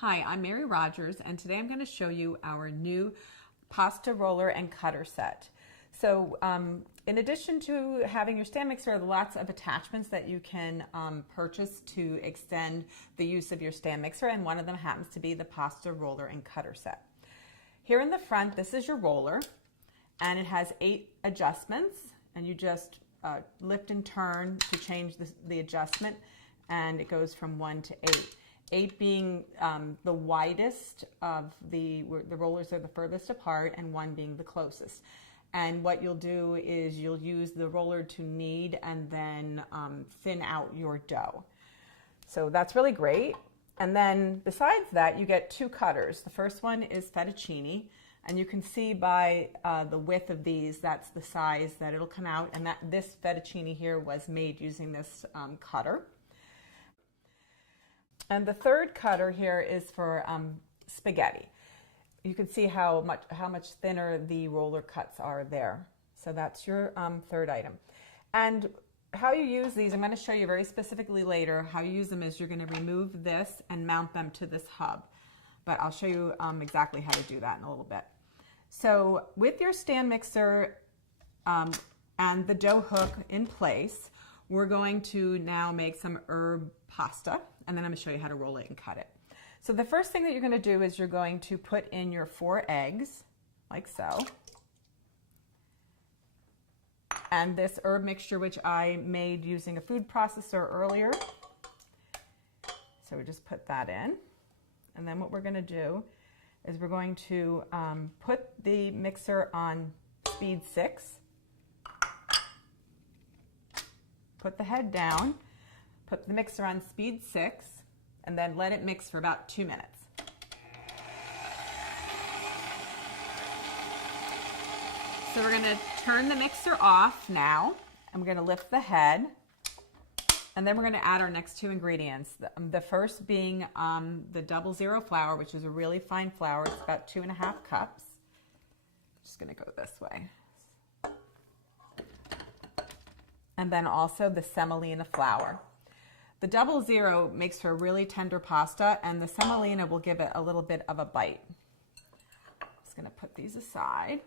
Hi, I'm Mary Rogers, and today I'm going to show you our new pasta roller and cutter set. So in addition to having your stand mixer, there are lots of attachments that you can purchase to extend the use of your stand mixer, and one of them happens to be the pasta roller and cutter set. Here in the front, this is your roller, and it has 8 adjustments, and you just lift and turn to change the adjustment, and it goes from 1 to 8. 8 being the widest of the rollers are the furthest apart, and 1 being the closest. And what you'll do is you'll use the roller to knead and then thin out your dough. So that's really great. And then besides that, you get 2 cutters. The first one is fettuccine, and you can see by the width of these, that's the size that it'll come out. And this fettuccine here was made using this cutter. And the third cutter here is for spaghetti. You can see how much thinner the roller cuts are there. So that's your third item. And how you use these, I'm going to show you very specifically later. How you use them is you're going to remove this and mount them to this hub. But I'll show you exactly how to do that in a little bit. So with your stand mixer and the dough hook in place, we're going to now make some herb pasta, and then I'm going to show you how to roll it and cut it. So the first thing that you're going to do is you're going to put in your 4 eggs, like so. And this herb mixture, which I made using a food processor earlier. So we just put that in. And then what we're going to do is we're going to put the mixer on speed 6. Put the head down, put the mixer on speed 6, and then let it mix for about 2 minutes. So we're going to turn the mixer off now. I'm going to lift the head, and then we're going to add our next 2 ingredients. The first being the 00 flour, which is a really fine flour. It's about 2½ cups. Just going to go this way. And then also the semolina flour. The 00 makes for a really tender pasta, and the semolina will give it a little bit of a bite. Just going to put these aside.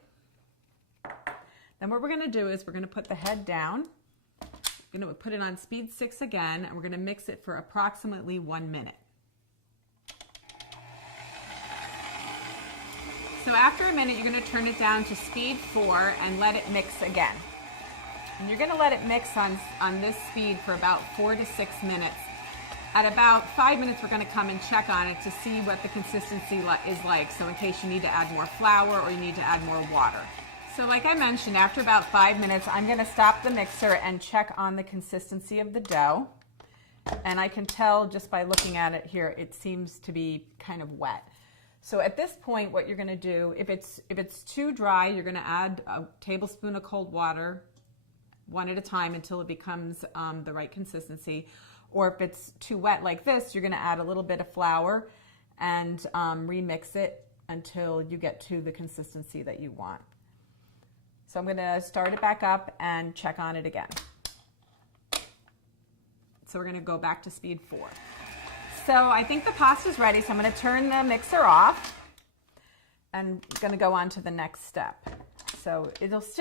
Then what we're going to do is we're going to put the head down. We're going to put it on speed 6 again, and we're going to mix it for approximately 1 minute. So after a minute, you're going to turn it down to speed 4 and let it mix again. And you're going to let it mix on this speed for about 4 to 6 minutes. At about 5 minutes, we're going to come and check on it to see what the consistency is like. So in case you need to add more flour or you need to add more water. So like I mentioned, after about 5 minutes, I'm going to stop the mixer and check on the consistency of the dough. And I can tell just by looking at it here, it seems to be kind of wet. So at this point, what you're going to do, if it's too dry, you're going to add a tablespoon of cold water, 1 at a time until it becomes the right consistency. Or if it's too wet like this, you're going to add a little bit of flour and remix it until you get to the consistency that you want. So I'm going to start it back up and check on it again. So we're going to go back to speed 4. So I think the pasta's ready, so I'm going to turn the mixer off and I'm going to go on to the next step. So it's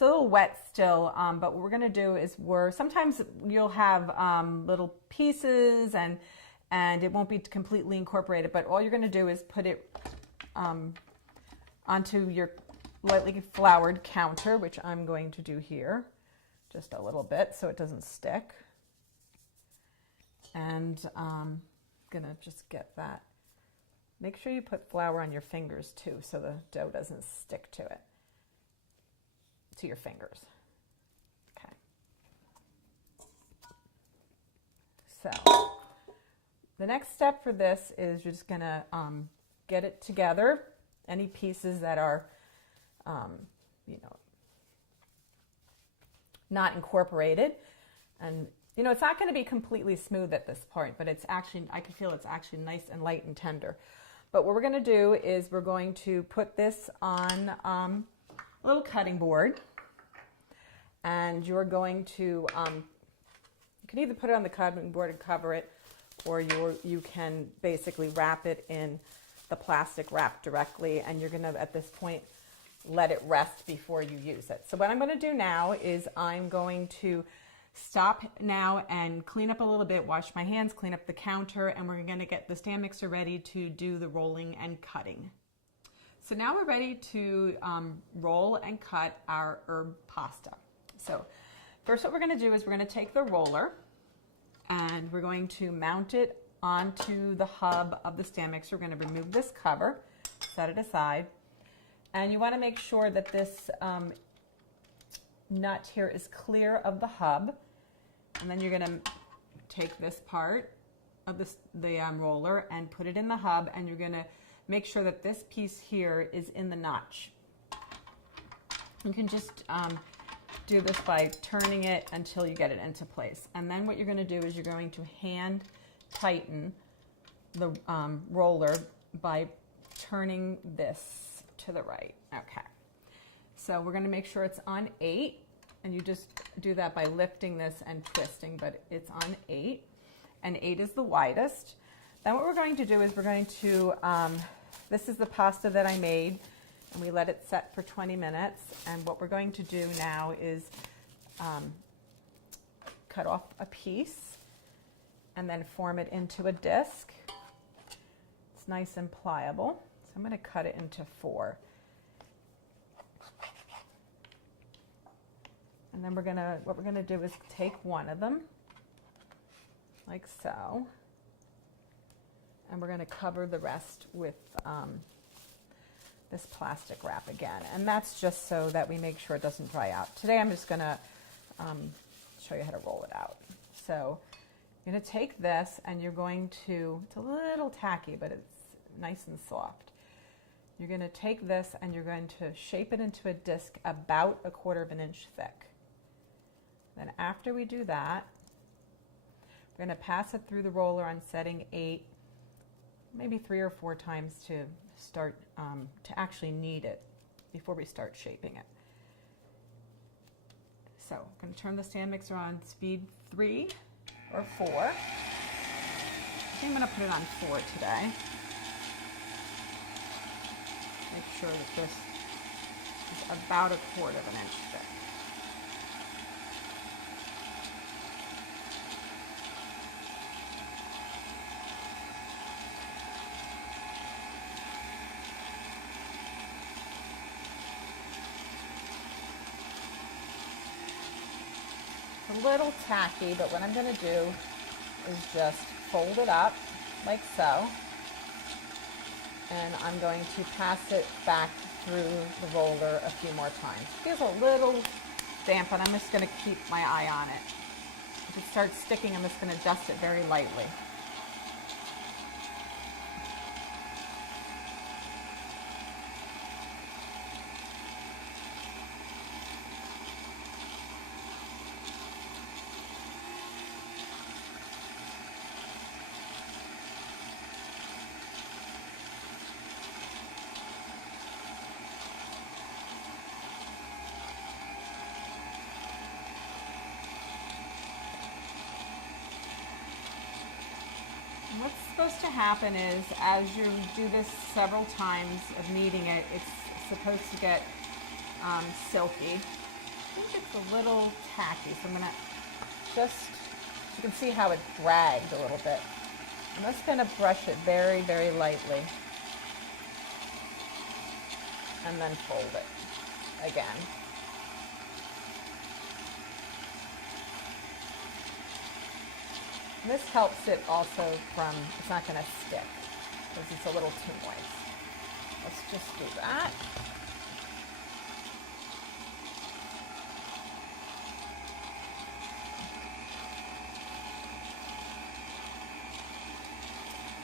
a little wet still, but what we're going to do is sometimes you'll have little pieces and it won't be completely incorporated, but all you're going to do is put it onto your lightly floured counter, which I'm going to do here, just a little bit so it doesn't stick. And I'm going to just get that. Make sure you put flour on your fingers too so the dough doesn't stick to it. To your fingers. Okay. So the next step for this is you're just going to get it together. Any pieces that are, not incorporated, and it's not going to be completely smooth at this point, but it's actually, I can feel it's actually nice and light and tender. But what we're going to do is we're going to put this on a little cutting board, and you're going to, you can either put it on the cutting board and cover it, or you can basically wrap it in the plastic wrap directly, and you're gonna, at this point, let it rest before you use it. So what I'm gonna do now is I'm going to stop now and clean up a little bit, wash my hands, clean up the counter, and we're gonna get the stand mixer ready to do the rolling and cutting. So now we're ready to roll and cut our herb pasta. So first what we're gonna do is we're gonna take the roller and we're going to mount it onto the hub of the stand mixer. We're going to remove this cover, set it aside, and you want to make sure that this nut here is clear of the hub. And then you're going to take this part of the roller and put it in the hub, and you're going to make sure that this piece here is in the notch. You can just do this by turning it until you get it into place. And then what you're going to do is you're going to hand tighten the roller by turning this to the right. Okay, so we're going to make sure it's on 8, and you just do that by lifting this and twisting, but it's on 8, and 8 is the widest. Then what we're going to do is we're going to, this is the pasta that I made, and we let it set for 20 minutes, and what we're going to do now is cut off a piece and then form it into a disc. It's nice and pliable. So I'm going to cut it into 4. And then what we're gonna do is take one of them, like so, and we're gonna cover the rest with this plastic wrap again. And that's just so that we make sure it doesn't dry out. Today I'm just gonna show you how to roll it out. So you're going to take this and you're going to, it's a little tacky, but it's nice and soft. You're going to take this and you're going to shape it into a disc about 1/4 inch thick. Then after we do that, we're going to pass it through the roller on setting 8, maybe 3 or 4 times to start, to actually knead it before we start shaping it. So I'm going to turn the stand mixer on speed 3 or 4. I think I'm going to put it on 4 today. Make sure that this is about 1/4 inch thick. A little tacky, but what I'm going to do is just fold it up like so, and I'm going to pass it back through the roller a few more times. It feels a little damp, and I'm just going to keep my eye on it. If it starts sticking, I'm just going to dust it very lightly. What's supposed to happen is, as you do this several times of kneading it, it's supposed to get silky. I think it's a little tacky, so I'm going to just, you can see how it dragged a little bit. I'm just going to brush it very, very lightly, and then fold it again. And this helps it also from, it's not going to stick because it's a little too moist. Let's just do that.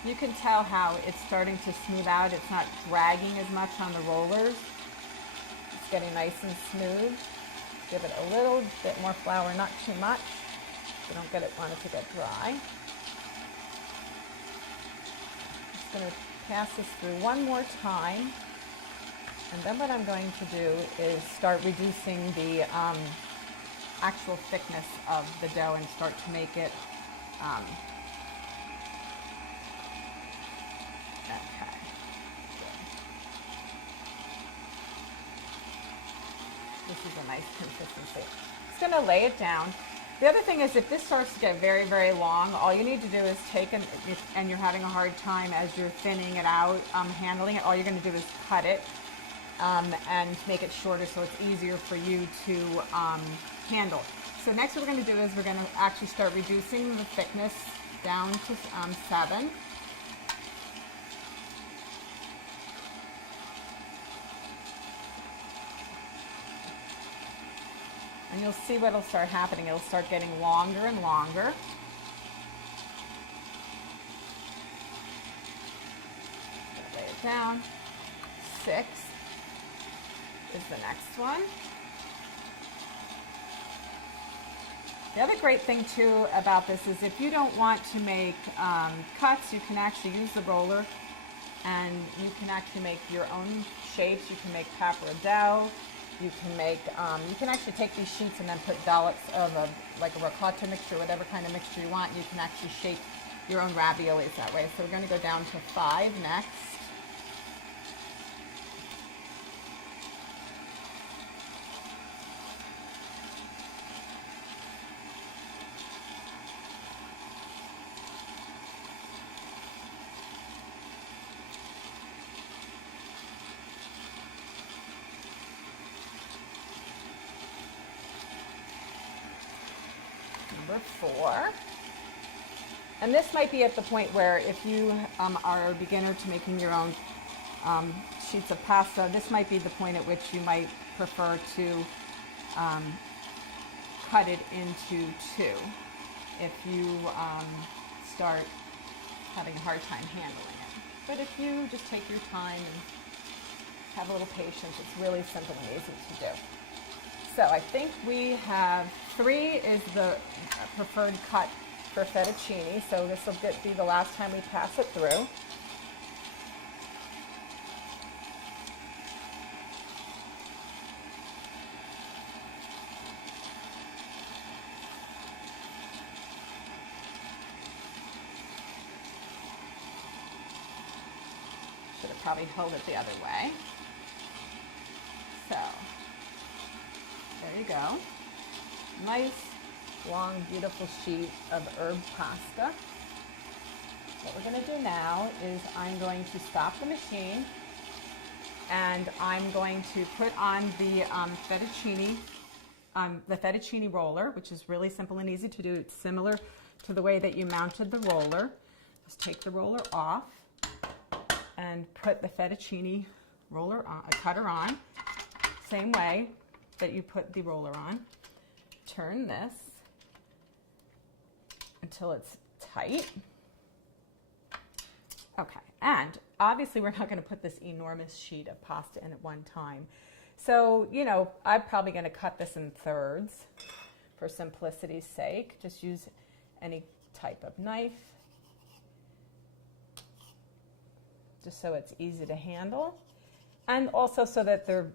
You can tell how it's starting to smooth out. It's not dragging as much on the rollers. It's getting nice and smooth. Give it a little bit more flour, not too much. So don't want it to get dry. Just going to pass this through one more time, and then what I'm going to do is start reducing the actual thickness of the dough and start to make it is a nice consistency. Just going to lay it down. The other thing is if this starts to get very, very long, all you need to do is take and you're having a hard time as you're thinning it out, handling it, all you're going to do is cut it and make it shorter so it's easier for you to handle. So next what we're going to do is we're going to actually start reducing the thickness down to 7. And you'll see what'll start happening. It'll start getting longer and longer. Lay it down. 6 is the next one. The other great thing too about this is if you don't want to make cuts, you can actually use the roller and you can actually make your own shapes. You can make pappardelle. You can make, you can actually take these sheets and then put dollops of like a ricotta mixture, whatever kind of mixture you want. You can actually shape your own raviolis that way. So we're going to go down to 5 next. Number 4. And this might be at the point where if you are a beginner to making your own sheets of pasta, this might be the point at which you might prefer to cut it into 2 if you start having a hard time handling it. But if you just take your time and have a little patience, it's really simple and easy to do. So I think we have 3 is the preferred cut for fettuccine. So this will be the last time we pass it through. Should have probably held it the other way. So there you go. Nice, long, beautiful sheet of herb pasta. What we're going to do now is I'm going to stop the machine and I'm going to put on the fettuccine roller, which is really simple and easy to do. It's similar to the way that you mounted the roller. Just take the roller off and put the fettuccine roller on, cutter on, same way that you put the roller on. Turn this until it's tight. Okay, and obviously we're not going to put this enormous sheet of pasta in at one time. So, you know, I'm probably going to cut this in thirds for simplicity's sake. Just use any type of knife, just so it's easy to handle, and also so that they're,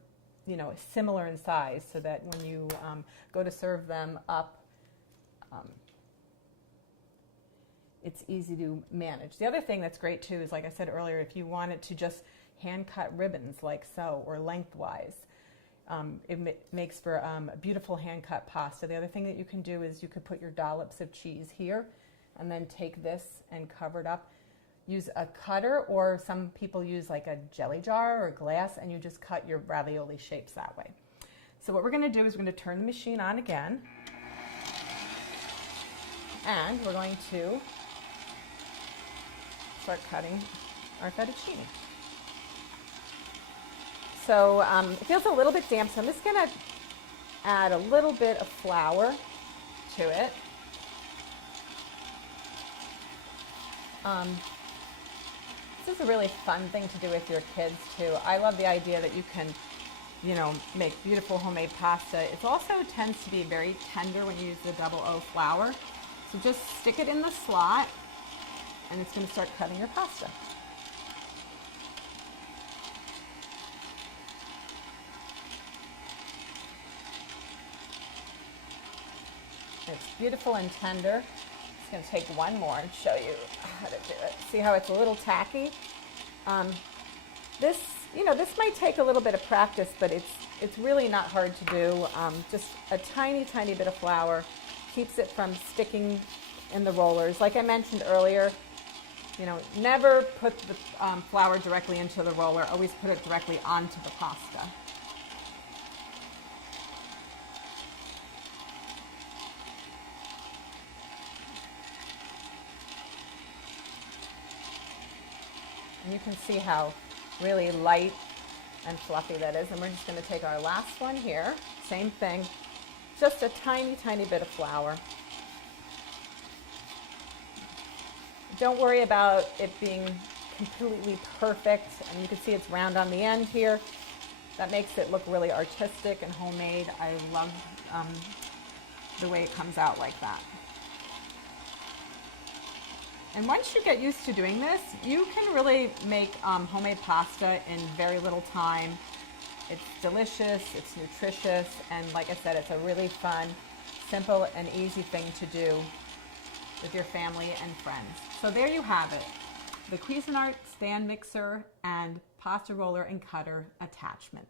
you know, similar in size, so that when you go to serve them up, it's easy to manage. The other thing that's great too is, like I said earlier, if you wanted to just hand cut ribbons like so, or lengthwise, it makes for a beautiful hand cut pasta. The other thing that you can do is you could put your dollops of cheese here and then take this and cover it up. Use a cutter, or some people use like a jelly jar or glass, and you just cut your ravioli shapes that way. So what we're going to do is we're going to turn the machine on again, and we're going to start cutting our fettuccine. So it feels a little bit damp, so I'm just going to add a little bit of flour to it. This is a really fun thing to do with your kids too. I love the idea that you can, you know, make beautiful homemade pasta. It also tends to be very tender when you use the double O flour. So just stick it in the slot and it's going to start cutting your pasta. It's beautiful and tender. I'm going to take one more and show you how to do it. See how it's a little tacky? This might take a little bit of practice, but it's really not hard to do. Just a tiny, tiny bit of flour keeps it from sticking in the rollers. Like I mentioned earlier, you know, never put the flour directly into the roller. Always put it directly onto the pasta. And you can see how really light and fluffy that is. And we're just going to take our last one here. Same thing. Just a tiny, tiny bit of flour. Don't worry about it being completely perfect. And you can see it's round on the end here. That makes it look really artistic and homemade. I love the way it comes out like that. And once you get used to doing this, you can really make homemade pasta in very little time. It's delicious, it's nutritious, and like I said, it's a really fun, simple, and easy thing to do with your family and friends. So there you have it, the Cuisinart stand mixer and pasta roller and cutter attachment.